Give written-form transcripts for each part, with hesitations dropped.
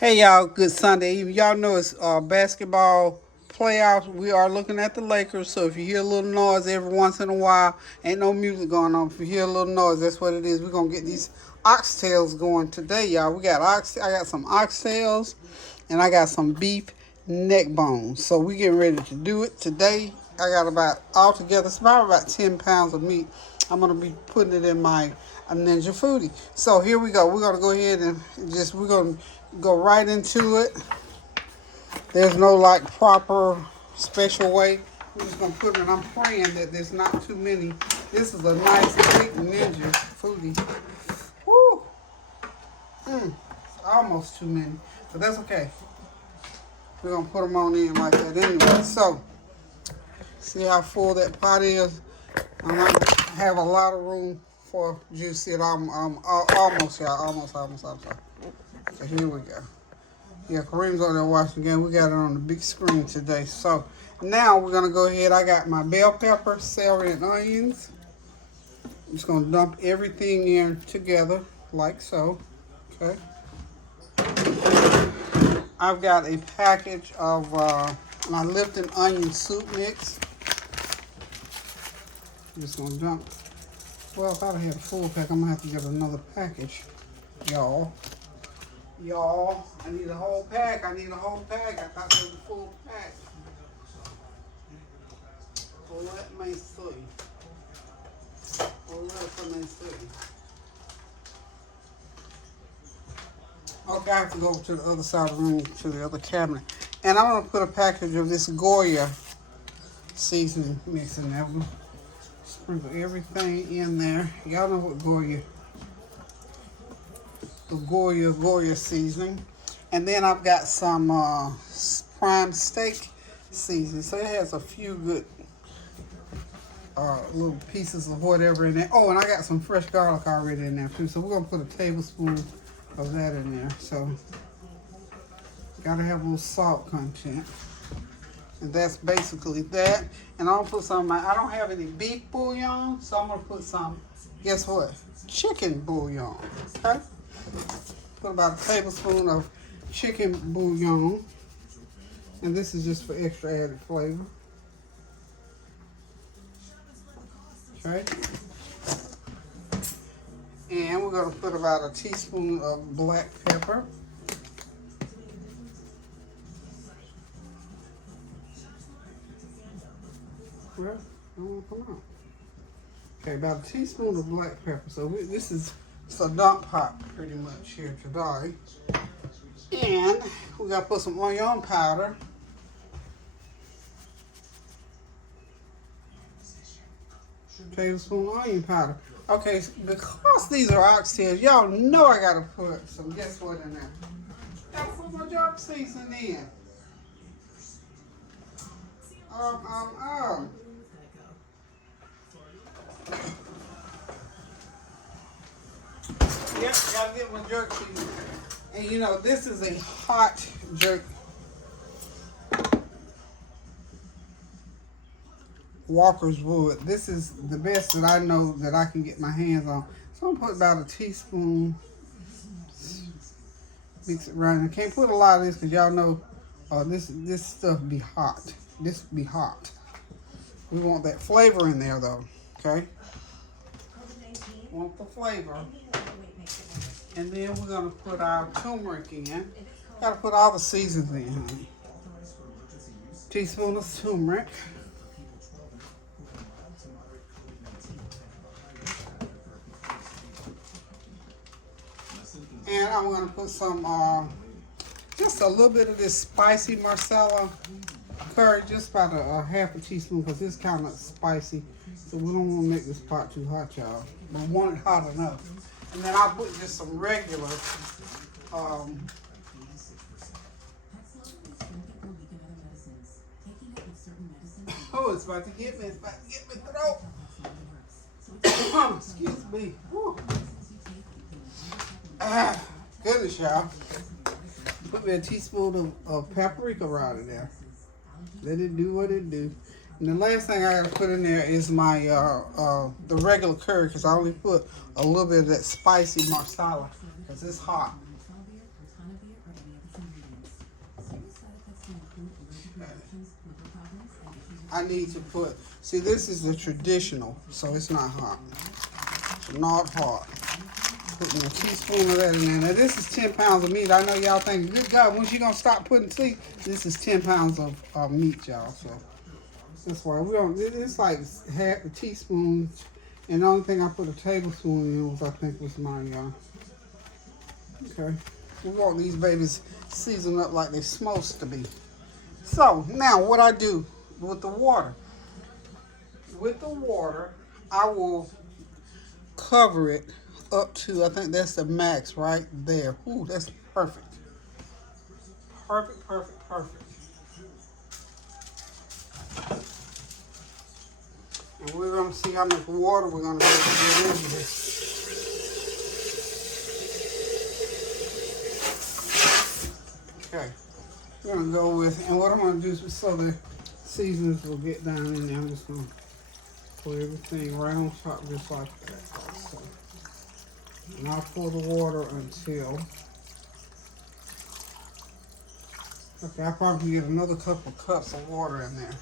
Hey y'all, good Sunday evening. Y'all know it's basketball playoffs. We are looking at the Lakers, so if you hear a little noise every once in a while, ain't no music going on. If you hear a little noise, that's what it is. We're gonna get these oxtails going today, y'all. I got some oxtails and I got some beef neck bones. So we getting ready to do it today. I got about altogether it's about 10 pounds of meat. I'm gonna be putting it in my Ninja Foodie. So here we go. We're gonna go ahead and we're gonna go right into it. There's no like proper special way. We're just gonna put it in. I'm praying that there's not too many. This is a nice big Ninja Foodie. Woo! It's almost too many, but that's okay. We're gonna put them on in like that anyway. So, see how full that pot is? I'm gonna have a lot of room for juicy. Almost, y'all. Almost. So here we go. Yeah, Kareem's on there watching the game. We got it on the big screen today. So now we're gonna go ahead. I got my bell pepper, celery, and onions. I'm just gonna dump everything in together like so. Okay. I've got a package of my Lipton onion soup mix. I'm just gonna dump. Well, if I had a full pack, I'm gonna have to get another package, y'all. I need a whole pack. I thought it was a full pack. Well, let me see. Okay, I have to go to the other side of the room, to the other cabinet. And I'm going to put a package of this Goya seasoning mix in there. Sprinkle everything in there. Y'all know what the Goya seasoning. And then I've got some prime steak seasoning. So it has a few good little pieces of whatever in there. Oh, and I got some fresh garlic already in there too. So we're going to put a tablespoon of that in there. So gotta have a little salt content. And that's basically that. And I'm gonna put some, I don't have any beef bouillon, so I'm gonna put some, guess what? Chicken bouillon, okay? Put about a tablespoon of chicken bouillon. And this is just for extra added flavor. Okay? And we're gonna put about a teaspoon of black pepper. Well, I don't want to come out. Okay, about a teaspoon of black pepper. So this is a dump pot pretty much here today. And we got to put some onion powder. Tablespoon onion powder. Okay, because these are oxtails, y'all know I got to put some, guess what in there? Got to put my jerk seasoning in. Yep, gotta get my jerk seasoning. And you know, this is a hot jerk. Walker's Wood. This is the best that I know that I can get my hands on. So I'm gonna put about a teaspoon. Mix it around. I can't put a lot of this because y'all know this stuff be hot. This be hot. We want that flavor in there though. Okay? Want the flavor. And then we're gonna put our turmeric in. Gotta put all the seasons in, honey. Teaspoon of turmeric. And I'm going to put some, just a little bit of this spicy Marsala curry, just about a half a teaspoon, because it's kind of spicy. So we don't want to make this pot too hot, y'all. We want it hot enough. And then I'll put just some regular, oh, it's about to get me. It's about to get me throat. Excuse me. Woo. Goodness, y'all. Put me a teaspoon of paprika right in there. Let it do what it do. And the last thing I gotta put in there is my the regular curry, because I only put a little bit of that spicy marsala because it's hot. Okay. I need to put, see, this is the traditional, so it's not hot. It's not hot. Putting a teaspoon of that in there. Now, this is 10 pounds of meat. I know y'all think, good God, when's you gonna stop putting tea? This is 10 pounds of meat, y'all. So that's why we don't. It's like half a teaspoon, and the only thing I put a tablespoon in was, I think, was mine, y'all. Okay. We want these babies seasoned up like they're supposed to be. So now, what I do with the water? With the water, I will cover it up to, I think that's the max right there. Ooh, that's perfect. Perfect, perfect, perfect. And we're going to see how much water we're going to get into this. Okay. We're going to go with, and what I'm going to do is so the seasonings will get down in there, I'm just going to put everything right on top just like that. So, and I'll pour the water until, okay, I probably can get another couple cups of water in there.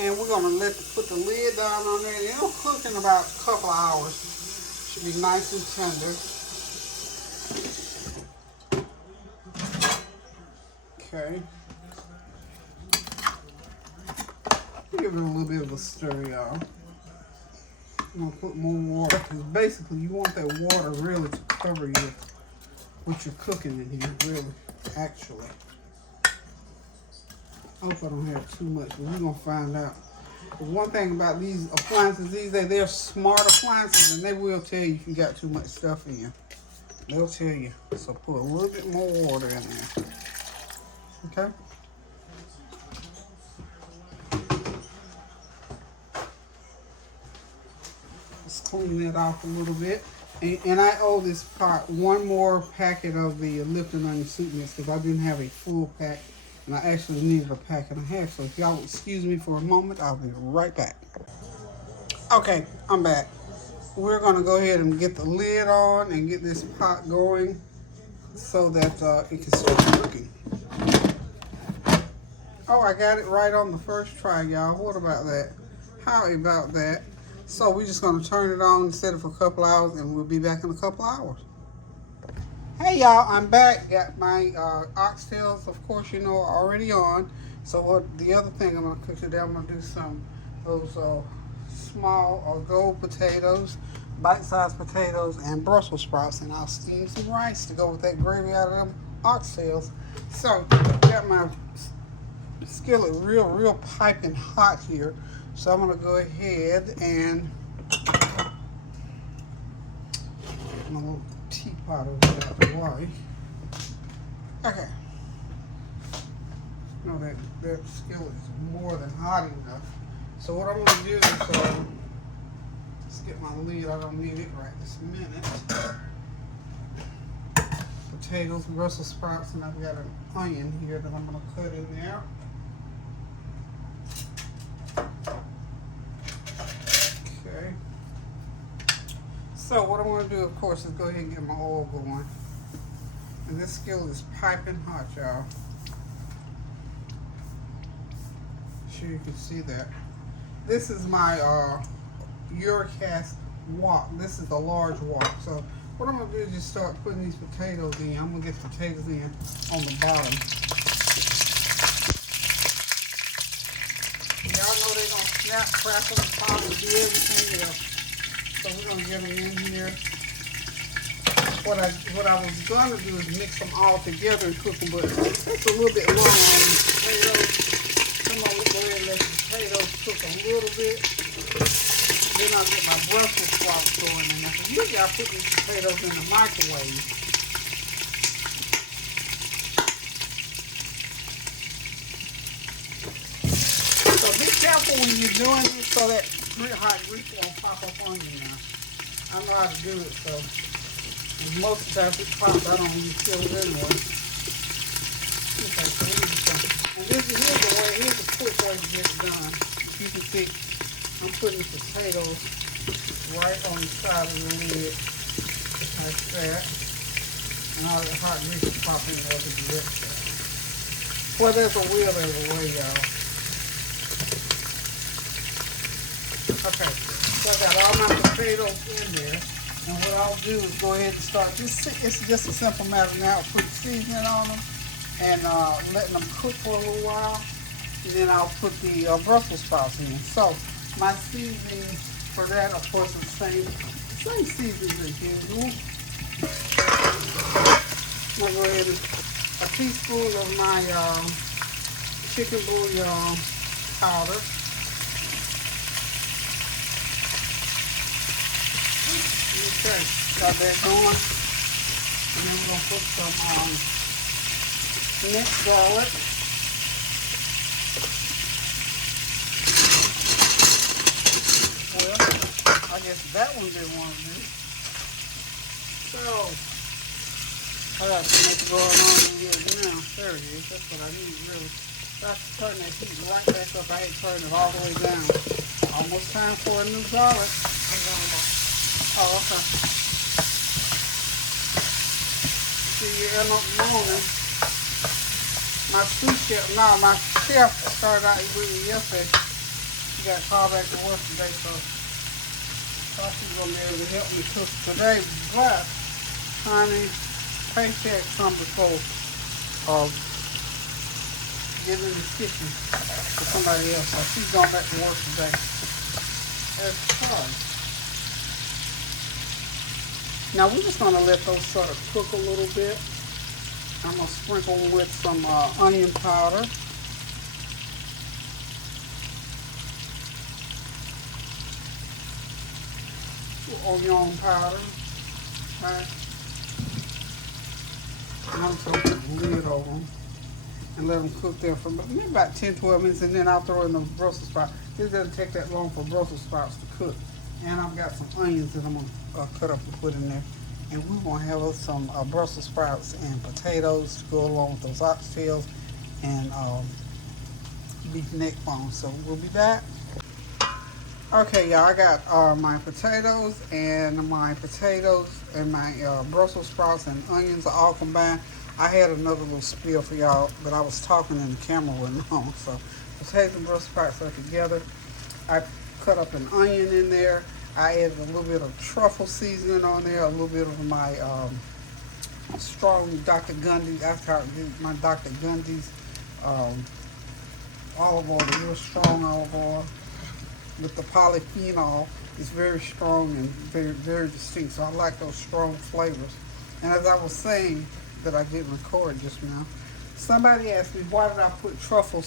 And we're going to put the lid down on there. And it'll cook in about a couple hours. Should be nice and tender. Okay. Give it a little bit of a stir, y'all. I'm going to put more water, because basically you want that water really to cover what you're cooking in here, really, actually. I hope I don't have too much, but we're going to find out. The one thing about these appliances these days, they're smart appliances, and they will tell you if you got too much stuff in you. They'll tell you. So put a little bit more water in there. Okay? Let's clean that off a little bit. And I owe this pot one more packet of the Lipton onion soup mix, because I didn't have a full pack, and I actually needed a pack and a half. So if y'all will excuse me for a moment, I'll be right back. Okay, I'm back. We're going to go ahead and get the lid on and get this pot going so that it can start cooking. Oh, I got it right on the first try, y'all. What about that? How about that? So we're just going to turn it on and set it for a couple hours, and we'll be back in a couple hours. Hey, y'all, I'm back. Got my oxtails, of course, you know, already on. So what the other thing I'm going to cook today, I'm going to do some those small or gold potatoes, bite-sized potatoes, and Brussels sprouts, and I'll steam some rice to go with that gravy out of them oxtails. So got my skillet real piping hot here, so I'm going to go ahead and my little teapot over there out the way. Okay. You know that skillet is more than hot enough. So what I'm going to do is just get my lid. I don't need it right this minute. Potatoes, Brussels sprouts, and I've got an onion here that I'm going to cut in there. Okay. So what I'm going to do, of course, is go ahead and get my oil going. And this skillet is piping hot, y'all. Sure you can see that. This is my Eurocast wok. This is a large wok. So what I'm going to do is just start putting these potatoes in. I'm going to get the potatoes in on the bottom. Y'all know they're going to snap, crack on the top, and do everything else. So we're going to get them in here. What I was going to do is mix them all together and cook them, but it takes a little bit long on these potatoes. I'm going to go ahead and let the potatoes cook a little bit. Then I'll get my Brussels sprouts going in there. Usually I put these potatoes in the microwave. So be careful when you're doing this so that hot grease won't pop up on you now. I know how to do it, so most of the time it pops, I don't even feel it anyway. Okay, so and here's a quick way to get it done. You can see I'm putting the potatoes right on the side of the lid, like that. And all the hot grease is popping in the other direction. Well, there's a wheel everywhere, y'all. Okay, so I got all my potatoes in there. And what I'll do is go ahead and start. It's just a simple matter now. Put seasoning on them and letting them cook for a little while. And then I'll put the Brussels sprouts in. So my seasoning for that, of course, is the same seasoning as usual. I'll go ahead and a teaspoon of my chicken bouillon powder. Okay, got that going. And then we're going to put some minced garlic. Well, I guess that one didn't want to do. So, I got to make it going on in here now. There it is. That's what I need, really. I have to turn that heat right back up. I ain't turning it all the way down. Almost time for a new garlic. Oh, okay. See you in the morning. My chef started out with me yesterday. She got called back to work today, so I thought she was going to be able to help me cook today. But, honey, paycheck come before getting in the kitchen for somebody else. So she's going back to work today. That's hard. Now we're just going to let those sort of cook a little bit. I'm going to sprinkle them with some onion powder. Onion powder. Right. And I'm just going to put the lid over them and let them cook there for maybe about 10-12 minutes, and then I'll throw in the Brussels sprouts. This doesn't take that long for Brussels sprouts to cook. And I've got some onions that I'm going to cut up and put in there. And we're going to have some Brussels sprouts and potatoes to go along with those oxtails and beef neck bones. So we'll be back. Okay, y'all, I got my potatoes and my Brussels sprouts and onions are all combined. I had another little spill for y'all, but I was talking and the camera wasn't on. So potatoes and Brussels sprouts are together. I cut up an onion in there. I added a little bit of truffle seasoning on there, a little bit of my strong Dr. Gundy. After I did my Dr. Gundy's olive oil, the real strong olive oil with the polyphenol. It's very strong and very, very distinct. So I like those strong flavors. And as I was saying that I didn't record just now, somebody asked me why did I put truffle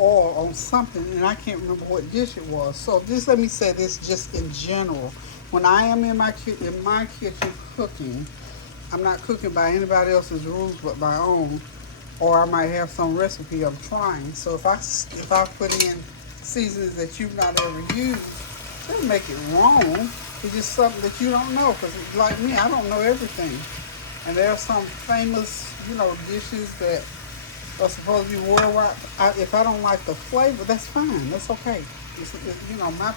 oil on something, and I can't remember what dish it was. So just let me say this just in general. When I am in my kitchen cooking, I'm not cooking by anybody else's rules but my own, or I might have some recipe I'm trying. So if I put in seasonings that you've not ever used, it doesn't make it wrong. It's just something that you don't know, because like me, I don't know everything. And there are some famous, dishes that are supposed to be worldwide. If I don't like the flavor, that's fine. That's okay. It's my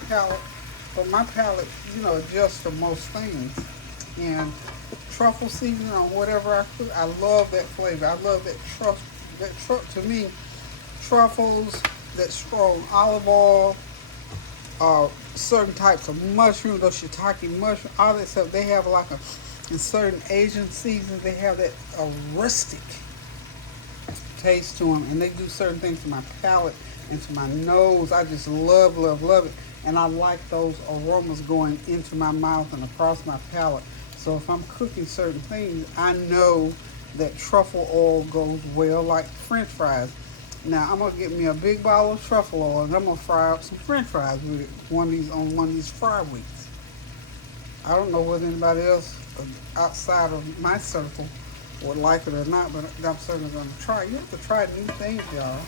palate, adjusts to most things. And truffle seasoning on whatever I cook, I love that flavor. I love that to me, truffles, that strong olive oil, certain types of mushrooms, those shiitake mushrooms, all that stuff. They have in certain Asian seasons, they have that rustic taste to them, and they do certain things to my palate and to my nose. I just love it, and I like those aromas going into my mouth and across my palate. So if I'm cooking certain things, I know that truffle oil goes well, like French fries. Now I'm gonna get me a big bottle of truffle oil, and I'm gonna fry up some French fries with it on one of these fry weeks. I don't know whether anybody else outside of my circle would like it or not, but I'm certainly going to try. You have to try new things, y'all.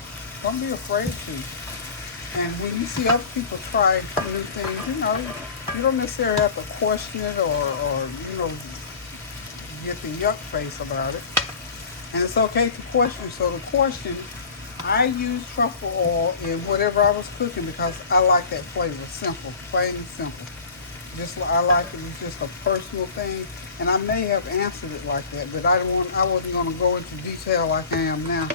Don't be afraid to. And when you see other people try new things, you don't necessarily have to question it or get the yuck face about it. And it's okay to question. So the question, I use truffle oil in whatever I was cooking because I like that flavor. Simple, plain and simple. I like it. It's just a personal thing. And I may have answered it like that, but I wasn't going to go into detail like I am now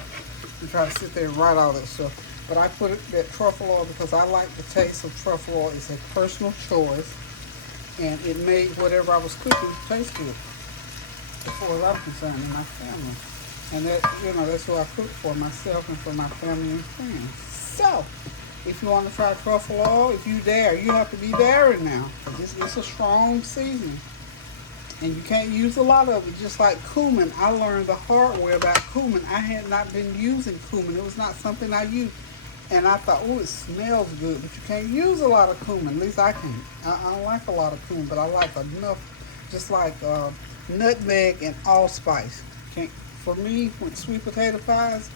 and try to sit there and write all that stuff. But I put that truffle oil because I like the taste of truffle oil. It's a personal choice, and it made whatever I was cooking taste good, as far as I'm concerned, and my family. And that's who I cook for, myself and for my family and friends. So, if you want to try truffle oil, if you dare, you have to be daring now, because it's a strong seasoning. And you can't use a lot of it, just like cumin. I learned the hard way about cumin. I had not been using cumin. It was not something I used. And I thought, oh, it smells good, but you can't use a lot of cumin. At least I can't. I don't like a lot of cumin, but I like enough, just like nutmeg and allspice. For me, with sweet potato pies,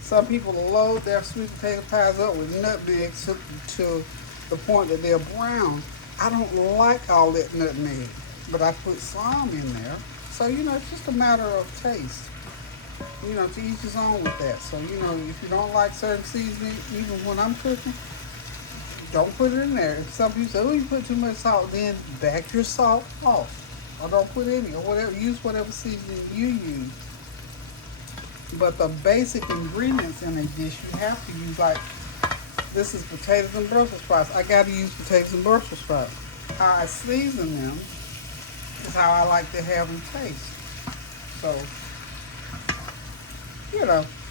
some people load their sweet potato pies up with nutmeg to the point that they're brown. I don't like all that nutmeg, but I put some in there. So, it's just a matter of taste. To each his own with that. So, if you don't like certain seasoning, even when I'm cooking, don't put it in there. If some people say, oh, you put too much salt, then back your salt off. Or don't put any, or whatever. Use whatever seasoning you use. But the basic ingredients in a dish, you have to use, like, this is potatoes and Brussels sprouts. I got to use potatoes and Brussels sprouts. How I season them is how I like to have them taste. So,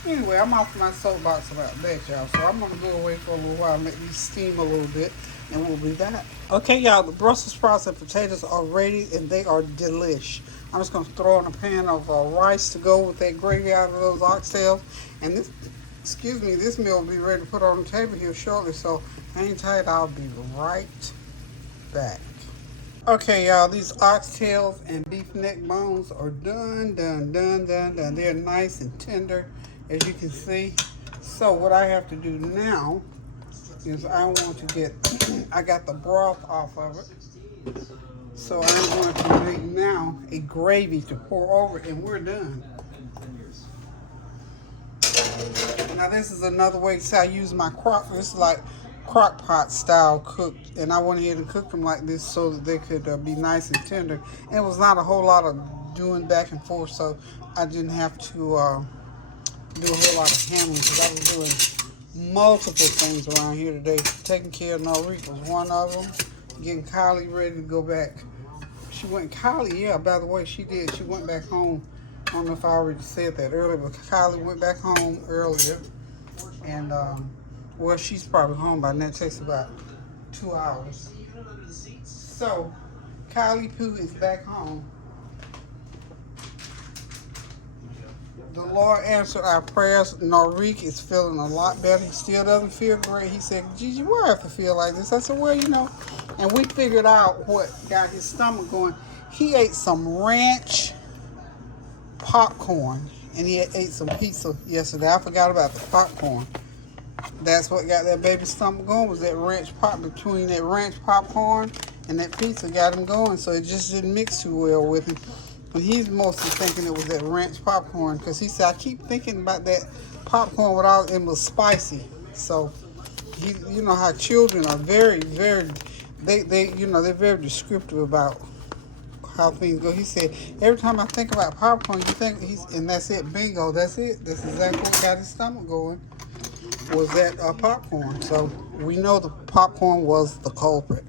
anyway, I'm off my soapbox about that, y'all. So I'm going to go away for a little while and let these steam a little bit, and we'll be back. Okay, y'all, the Brussels sprouts and potatoes are ready, and they are delish. I'm just going to throw in a pan of rice to go with that gravy out of those oxtails. And this meal will be ready to put on the table here shortly. So hang tight, I'll be right back. Okay, y'all, these oxtails and beef neck bones are done. They're nice and tender, as you can see. So what I have to do now is I got the broth off of it. So I'm going to make now a gravy to pour over it, and we're done. Now this is another way to I use my this is like crock pot style cooked, and I went ahead and cooked them like this so that they could be nice and tender. And it was not a whole lot of doing back and forth, so I didn't have to do a whole lot of handling, because I was doing multiple things around here today. Taking care of Norrique was one of them. Getting Kylie ready to go back. By the way, she did. She went back home. I don't know if I already said that earlier, but Kylie went back home earlier. And, she's probably home by now. It takes about 2 hours. So, Kylie Pooh is back home. The Lord answered our prayers. Norrique is feeling a lot better. He still doesn't feel great. He said, Gigi, why do I have to feel like this? I said, well, and we figured out what got his stomach going. He ate some ranch popcorn, and he ate some pizza yesterday. I forgot about the popcorn. That's what got that baby's stomach going, was that between that ranch popcorn and that pizza got him going. So it just didn't mix too well with him. And he's mostly thinking it was that ranch popcorn, because he said, I keep thinking about that popcorn with all it was spicy. So you know how children are very, very, they're very descriptive about how things go. He said, every time I think about popcorn, you think and that's it, bingo, that's it. That's exactly what got his stomach going, was that popcorn. So we know the popcorn was the culprit.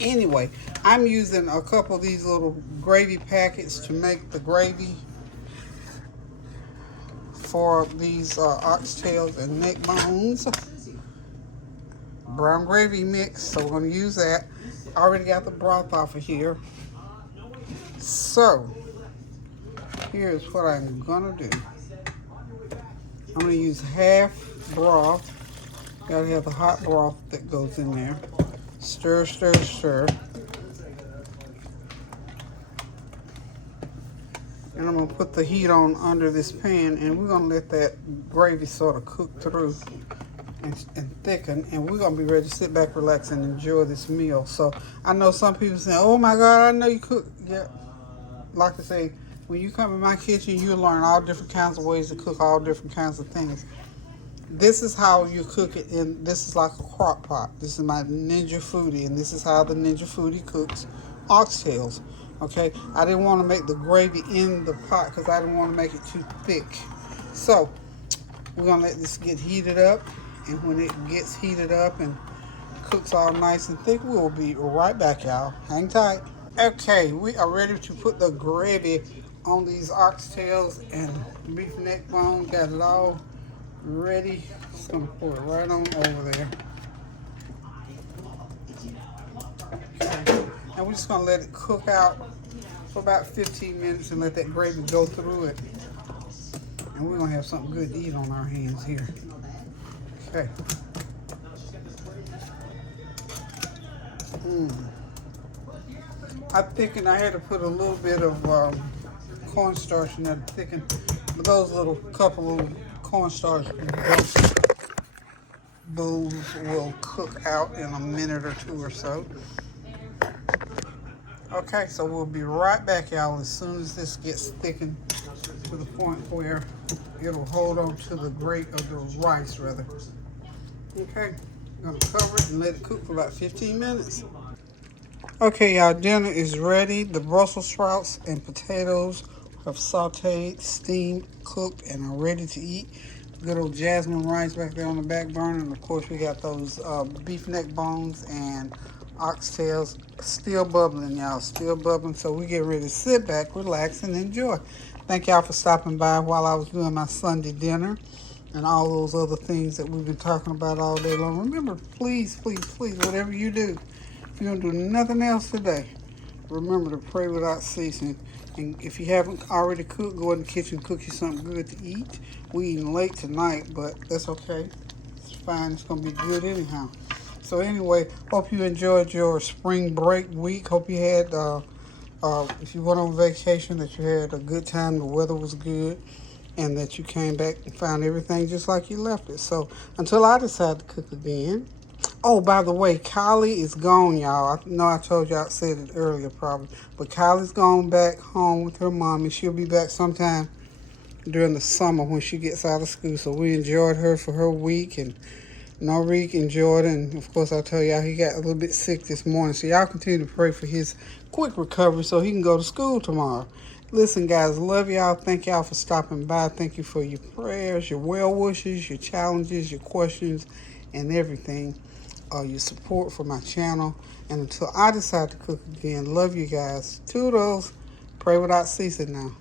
Anyway, I'm using a couple of these little gravy packets to make the gravy for these oxtails and neck bones. Brown gravy mix, so we're going to use that. I already got the broth off of here. So, here's what I'm going to do. I'm going to use half broth. Got to have the hot broth that goes in there. Stir, stir, stir. And I'm going to put the heat on under this pan, and we're going to let that gravy sort of cook through and thicken, and we're going to be ready to sit back, relax, and enjoy this meal. So I know some people say, oh my God, I know you cook. Yeah, like I say, when you come in my kitchen, you learn all different kinds of ways to cook all different kinds of things. This is how you cook it, and this is like a crock pot. This is my Ninja Foodie, and this is how the Ninja Foodie cooks oxtails. Okay, I didn't want to make the gravy in the pot because I didn't want to make it too thick. So we're gonna let this get heated up, and when it gets heated up and cooks all nice and thick, we'll be right back, y'all. Hang tight. Okay, we are ready to put the gravy on these oxtails and beef neck bone. Got it all ready. Just gonna pour it right on over there. Okay. And we're just gonna let it cook out for about 15 minutes and let that gravy go through it. And we're gonna have something good to eat on our hands here. Okay. I had to put a little bit of cornstarch in there to thicken. But those couple of cornstarch bowls will cook out in a minute or two or so. Okay, so we'll be right back, y'all, as soon as this gets thickened to the point where it'll hold on to the rice rather. Okay, I'm gonna cover it and let it cook for about 15 minutes. Okay, y'all, dinner is ready. The Brussels sprouts and potatoes have sauteed, steamed, cooked, and are ready to eat. Good old Jasmine Rice back there on the back burner. And of course, we got those beef neck bones and oxtails still bubbling, y'all, still bubbling. So we get ready to sit back, relax, and enjoy. Thank y'all for stopping by while I was doing my Sunday dinner and all those other things that we've been talking about all day long. Remember, please, please, please, whatever you do, if you don't do nothing else today, remember to pray without ceasing. And if you haven't already cooked, go in the kitchen and cook you something good to eat. We eating late tonight, but that's okay. It's fine. It's going to be good anyhow. So anyway, hope you enjoyed your spring break week. Hope you had, if you went on vacation, that you had a good time. The weather was good. And that you came back and found everything just like you left it. So until I decide to cook again. Oh, by the way, Kylie is gone, y'all. I know I told y'all, I said it earlier probably. But Kylie's gone back home with her mommy. She'll be back sometime during the summer when she gets out of school. So we enjoyed her for her week. And Norik enjoyed it. And of course, I tell y'all, he got a little bit sick this morning. So y'all continue to pray for his quick recovery so he can go to school tomorrow. Listen, guys, love y'all. Thank y'all for stopping by. Thank you for your prayers, your well wishes, your challenges, your questions, and everything. Your support for my channel. And until I decide to cook again, love you guys. Toodles. Pray without ceasing now.